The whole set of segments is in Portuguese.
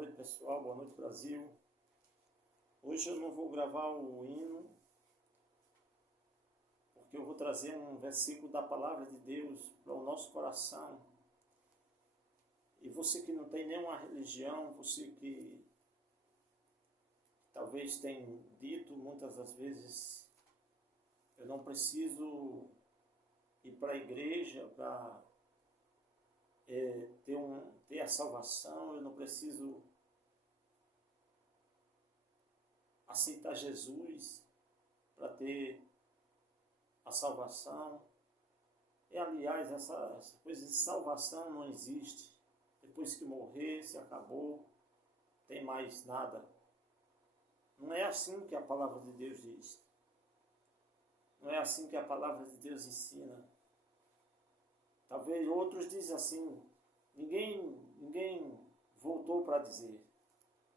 noite, pessoal. Boa noite, Brasil. Hoje eu não vou gravar o hino, porque eu vou trazer um versículo da Palavra de Deus para o nosso coração. E você que não tem nenhuma religião, você que talvez tenha dito muitas das vezes, eu não preciso ir para a igreja para ter a salvação, eu não preciso aceitar Jesus para ter a salvação. E aliás, essa coisa de salvação não existe. Depois que morrer, se acabou, não tem mais nada. Não é assim que a palavra de Deus diz. Não é assim que a palavra de Deus ensina. Talvez outros dizem assim, ninguém voltou para dizer.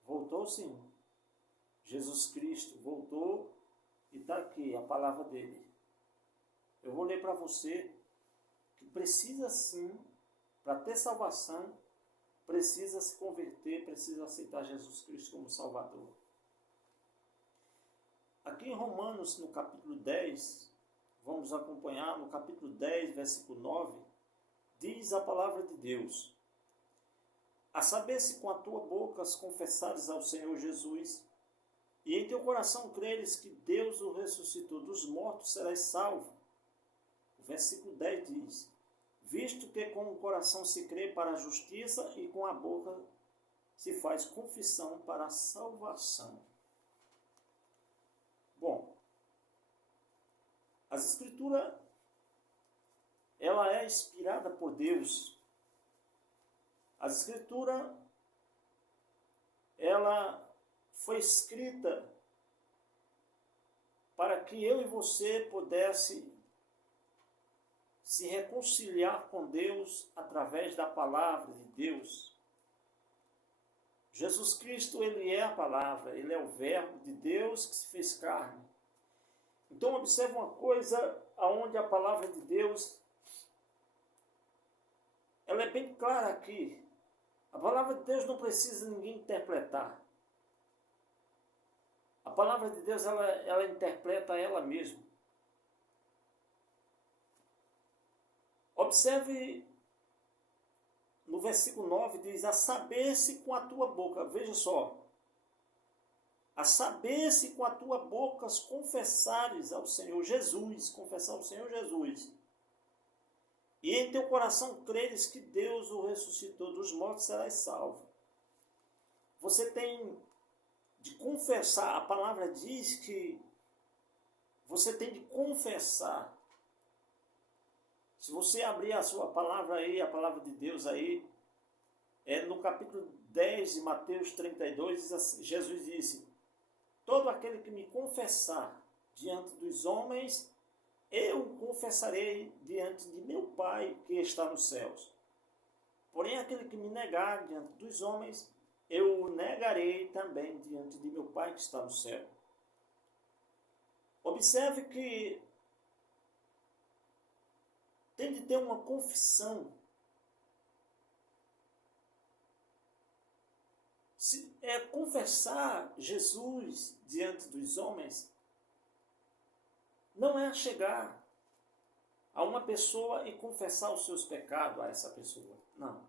Voltou sim. Jesus Cristo voltou e está aqui a palavra dele. Eu vou ler para você que precisa sim, para ter salvação, precisa se converter, precisa aceitar Jesus Cristo como Salvador. Aqui em Romanos, no capítulo 10, vamos acompanhar, no capítulo 10, versículo 9, diz a palavra de Deus: a saber, se com a tua boca confessares ao Senhor Jesus, e em teu coração creres que Deus o ressuscitou dos mortos, serás salvo. O versículo 10 diz: visto que com o coração se crê para a justiça e com a boca se faz confissão para a salvação. Bom, as Escrituras, ela é inspirada por Deus. As Escrituras, ela foi escrita para que eu e você pudesse se reconciliar com Deus através da palavra de Deus. Jesus Cristo, ele é a palavra, ele é o verbo de Deus que se fez carne. Então observe uma coisa, aonde a palavra de Deus, ela é bem clara aqui. A palavra de Deus não precisa ninguém interpretar. A palavra de Deus, ela interpreta ela mesma. Observe, no versículo 9 diz, a saber se com a tua boca, veja só, a saber se com a tua boca confessares ao Senhor Jesus, confessar ao Senhor Jesus, e em teu coração creres que Deus o ressuscitou dos mortos, serás salvo. Você tem de confessar, a palavra diz que você tem de confessar. Se você abrir a sua palavra aí, a palavra de Deus aí, no capítulo 10 de Mateus 32, Jesus disse: todo aquele que me confessar diante dos homens, eu confessarei diante de meu Pai que está nos céus. Porém, aquele que me negar diante dos homens, eu o negarei também diante de meu Pai que está no céu. Observe que tem de ter uma confissão. Confessar Jesus diante dos homens não é chegar a uma pessoa e confessar os seus pecados a essa pessoa. Não.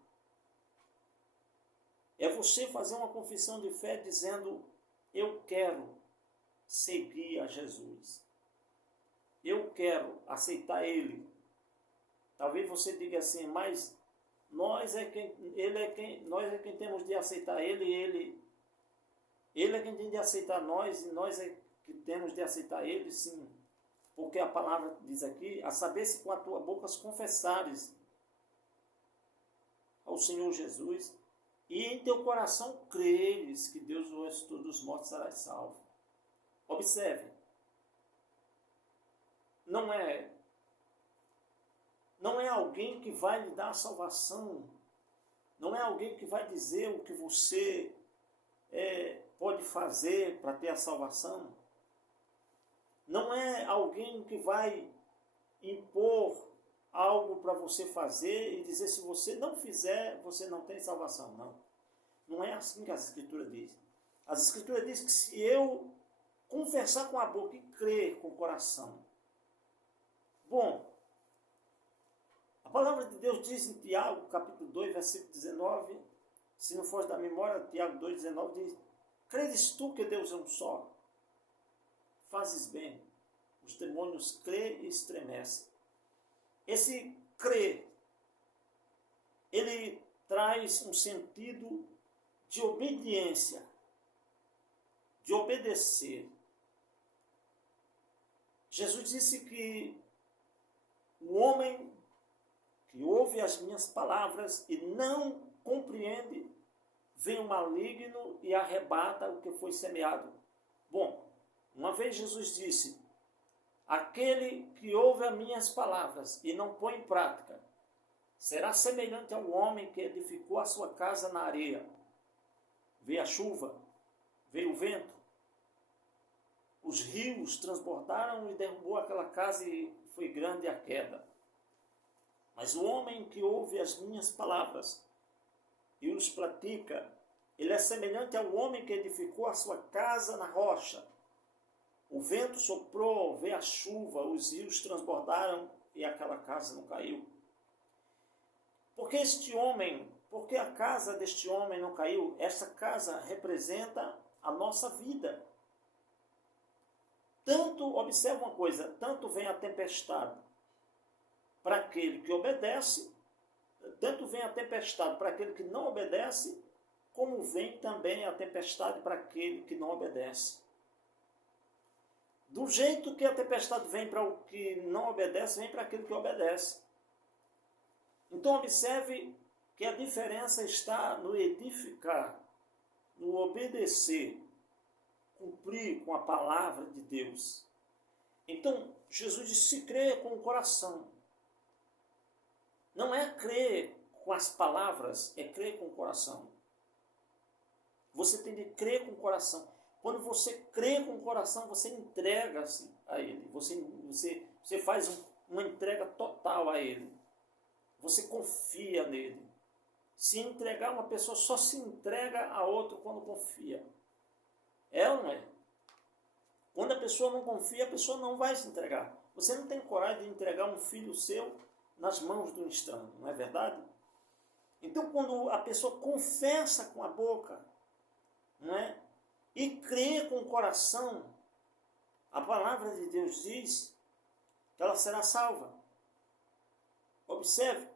É você fazer uma confissão de fé dizendo: eu quero seguir a Jesus. Eu quero aceitar Ele. Talvez você diga assim, mas nós é quem temos de aceitar Ele é quem tem de aceitar nós, e nós é que temos de aceitar Ele, sim. Porque a palavra diz aqui, a saber se com a tua boca confessares ao Senhor Jesus, e em teu coração creres que Deus o ressuscitou dos mortos, serás salvo. Observe, não é alguém que vai lhe dar a salvação, não é alguém que vai dizer o que você pode fazer para ter a salvação, não é alguém que vai impor algo para você fazer e dizer: se você não fizer, você não tem salvação. Não. Não é assim que as Escrituras dizem. As Escrituras dizem que se eu confessar com a boca e crer com o coração. Bom, a palavra de Deus diz em Tiago, capítulo 2, versículo 19, se não fosse da memória, Tiago 2, 19, diz: credes tu que Deus é um só? Fazes bem. Os demônios crê e estremecem. Esse crer, ele traz um sentido de obediência, de obedecer. Jesus disse que o homem que ouve as minhas palavras e não compreende, vem o maligno e arrebata o que foi semeado. Bom, uma vez Jesus disse: aquele que ouve as minhas palavras e não põe em prática, será semelhante ao homem que edificou a sua casa na areia. Veio a chuva, veio o vento, os rios transbordaram e derrubou aquela casa e foi grande a queda. Mas o homem que ouve as minhas palavras e os pratica, ele é semelhante ao homem que edificou a sua casa na rocha. O vento soprou, veio a chuva, os rios transbordaram e aquela casa não caiu. Porque porque a casa deste homem não caiu? Essa casa representa a nossa vida. Observa uma coisa, tanto vem a tempestade para aquele que obedece, tanto vem a tempestade para aquele que não obedece, como vem também a tempestade para aquele que não obedece. Do jeito que a tempestade vem para o que não obedece, vem para aquele que obedece. Então observe que a diferença está no edificar, no obedecer, cumprir com a palavra de Deus. Então, Jesus disse: se crê com o coração. Não é crer com as palavras, é crer com o coração. Você tem de crer com o coração. Quando você crê com o coração, você entrega-se a Ele. Você faz uma entrega total a Ele. Você confia nele. Se entregar, uma pessoa só se entrega a outro quando confia. É ou não é? Quando a pessoa não confia, a pessoa não vai se entregar. Você não tem coragem de entregar um filho seu nas mãos do estranho, não é verdade? Então, quando a pessoa confessa com a boca, não é? E crê com o coração, a palavra de Deus diz que ela será salva. Observe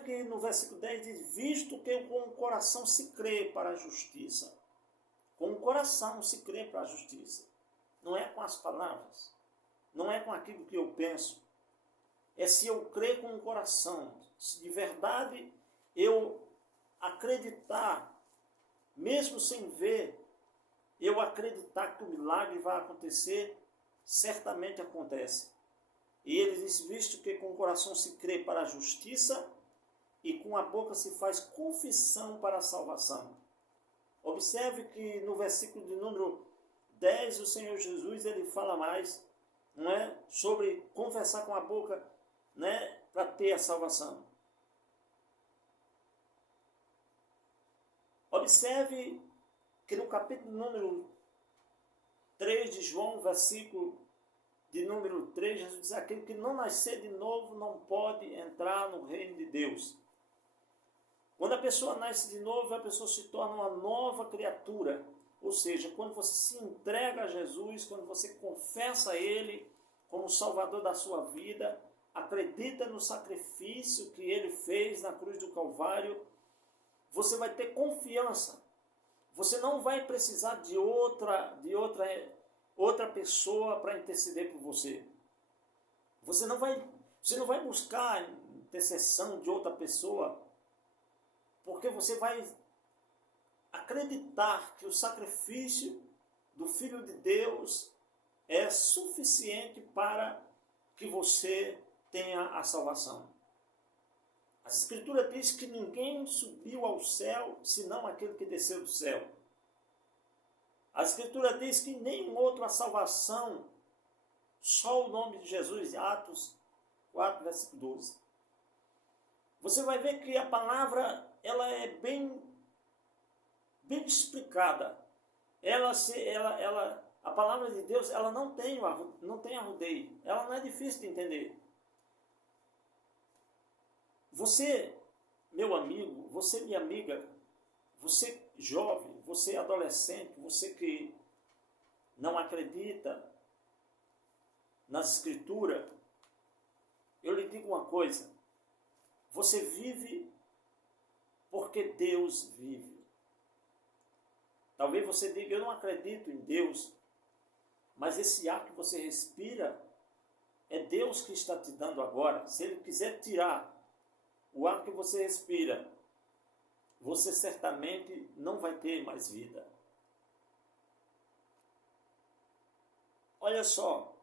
que no versículo 10 diz: visto que com o coração se crê para a justiça. Com o coração se crê para a justiça. Não é com as palavras. Não é com aquilo que eu penso. É se eu crer com o coração. Se de verdade eu acreditar, mesmo sem ver, eu acreditar que o milagre vai acontecer, certamente acontece. E ele diz: visto que com o coração se crê para a justiça e com a boca se faz confissão para a salvação. Observe que no versículo de número 10, o Senhor Jesus ele fala mais, não é, sobre confessar com a boca, né, para ter a salvação. Observe que no capítulo número 3 de João, versículo de número 3, Jesus diz: aquele que não nascer de novo não pode entrar no reino de Deus. Quando a pessoa nasce de novo, a pessoa se torna uma nova criatura. Ou seja, quando você se entrega a Jesus, quando você confessa a Ele como Salvador da sua vida, acredita no sacrifício que Ele fez na cruz do Calvário, você vai ter confiança. Você não vai precisar de outra pessoa para interceder por você. Você não vai buscar intercessão de outra pessoa, porque você vai acreditar que o sacrifício do Filho de Deus é suficiente para que você tenha a salvação. A Escritura diz que ninguém subiu ao céu, senão aquele que desceu do céu. A Escritura diz que nenhum outro a salvação, só o nome de Jesus, Atos 4, versículo 12. Você vai ver que a palavra ela é bem bem explicada. A palavra de Deus, ela não tem arrudeio. Ela não é difícil de entender. Você, meu amigo, você, minha amiga, você jovem, você adolescente, você que não acredita nas Escrituras, eu lhe digo uma coisa: você vive porque Deus vive. Talvez você diga, eu não acredito em Deus, mas esse ar que você respira é Deus que está te dando agora. Se Ele quiser tirar o ar que você respira, você certamente não vai ter mais vida. Olha só,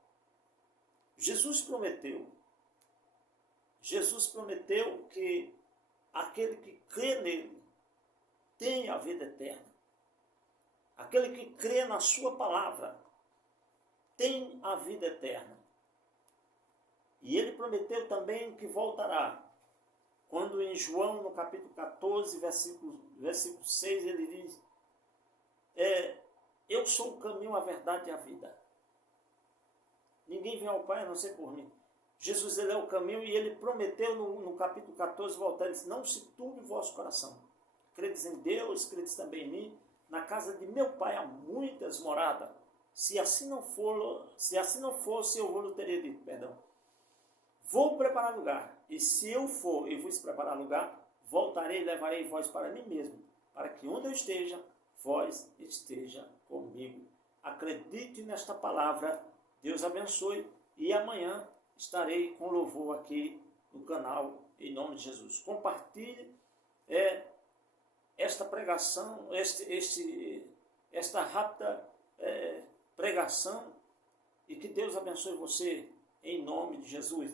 Jesus prometeu que aquele que crê nele tem a vida eterna. Aquele que crê na sua palavra tem a vida eterna. E ele prometeu também que voltará. Quando em João, no capítulo 14, versículo 6, ele diz, eu sou o caminho, a verdade e a vida. Ninguém vem ao Pai a não ser por mim. Jesus, ele é o caminho, e ele prometeu no capítulo 14, voltar, ele disse, não se turbe o vosso coração. Credes em Deus, credes também em mim. Na casa de meu Pai há muitas moradas. Se assim não fosse, eu vou lhe teria dito, perdão. Vou preparar lugar, e se eu for e vos preparar lugar, voltarei e levarei vós para mim mesmo, para que onde eu esteja, vós esteja comigo. Acredite nesta palavra, Deus abençoe, e amanhã estarei com louvor aqui no canal, em nome de Jesus. Compartilhe esta pregação, esta rápida pregação, e que Deus abençoe você, em nome de Jesus.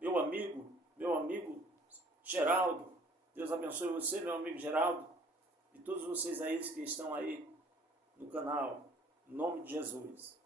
Meu amigo Geraldo, Deus abençoe você, meu amigo Geraldo, e todos vocês aí que estão aí no canal, em nome de Jesus.